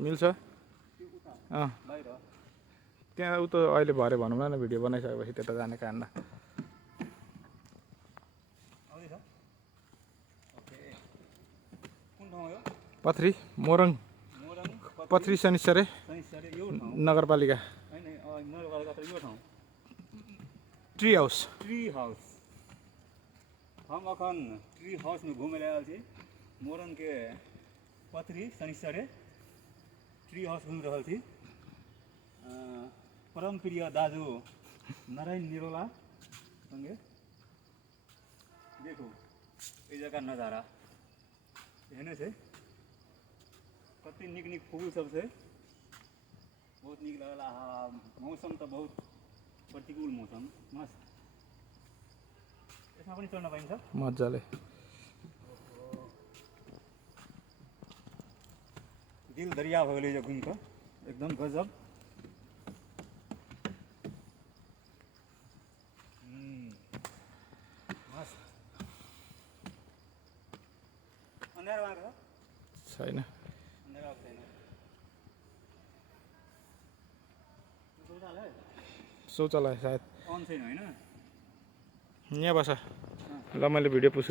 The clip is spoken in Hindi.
मिल्छ त्यहाँ उता अहिले भरे भनौँ न भिडियो बनाइसकेपछि त्यता जाने कान्न पथरी मोरङ पथरी शनिश्चरे नगरपालिका ट्री हाउस हम अखन ट्री हाउस में घूमे आयल छी मोरन के पथरी शनिश्चरे ट्री हाउस घूम रहल छी परम प्रिय दाजू नारायण निरोला संगे देखो ये जगह नजारा एहने छै कते निक निक फूल सब छै बहुत निक लगल मौसम तो बहुत प्रतिकूल मौसम मस्त यसमा पनि चढ्न पाइन्छ मजाले दिल दरिया भ गेलै घुम के एकदम गजब मस्त अंधेर भएको छैन शौचालय सायद अन छैन हैन यहाँ बस ल मैले भिडियो पुस